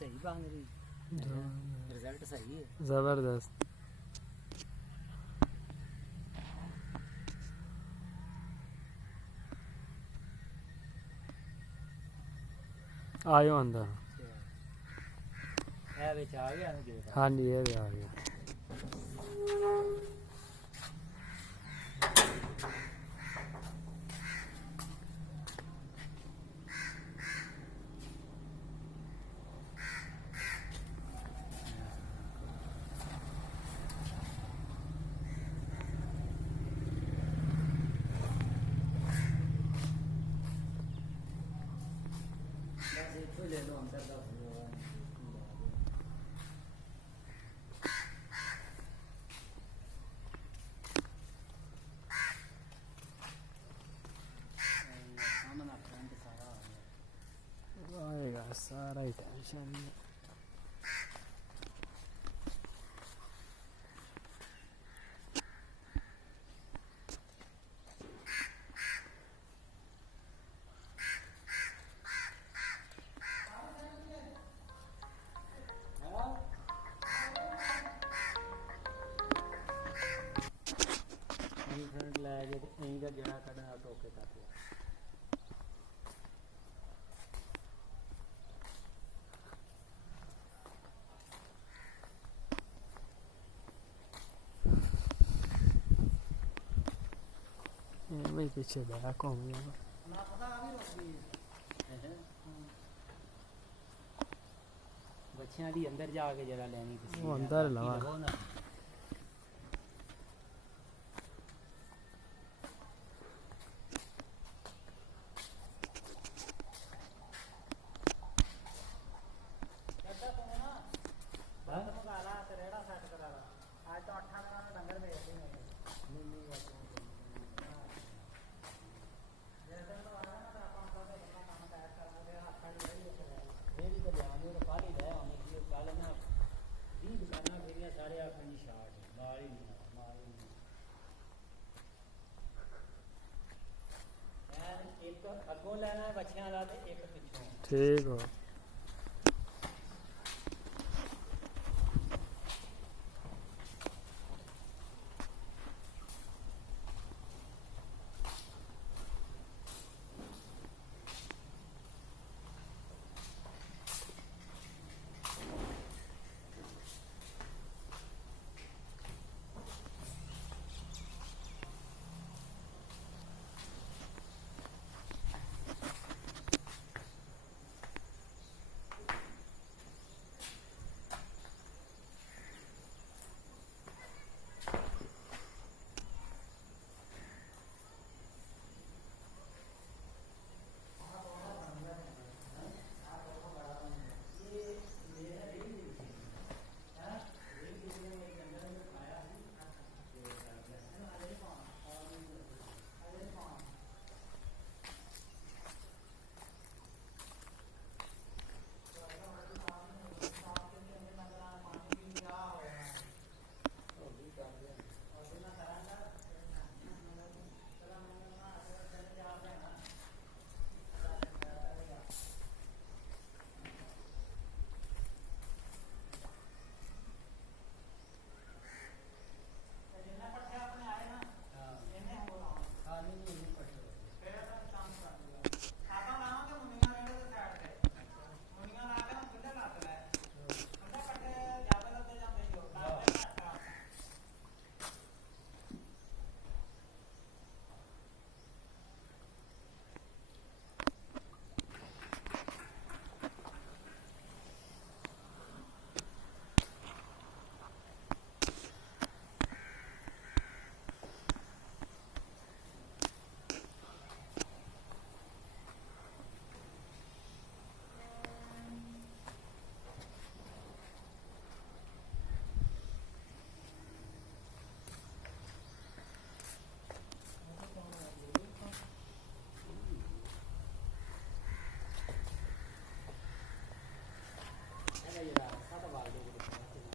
सही बन रही रिजल्ट सही है जबरदस्त। आयो अंदर। है विच आ गया ना देख हाँ जी ये भी आ गया। बस इतो ले लो अंदर का सामना फ्रंट सारा आ गया आएगा सारा ही टेंशन नहीं। फ्रंट लै गए तो यहीं का गेड़ा कढ़ना टोके तक मैं पीछे बैक हो गया। बच्चियां दी अंदर जाके जरा लेनी वो अंदर लगा ना अगों लेना बच्चियां का एक पिछों ठीक हो।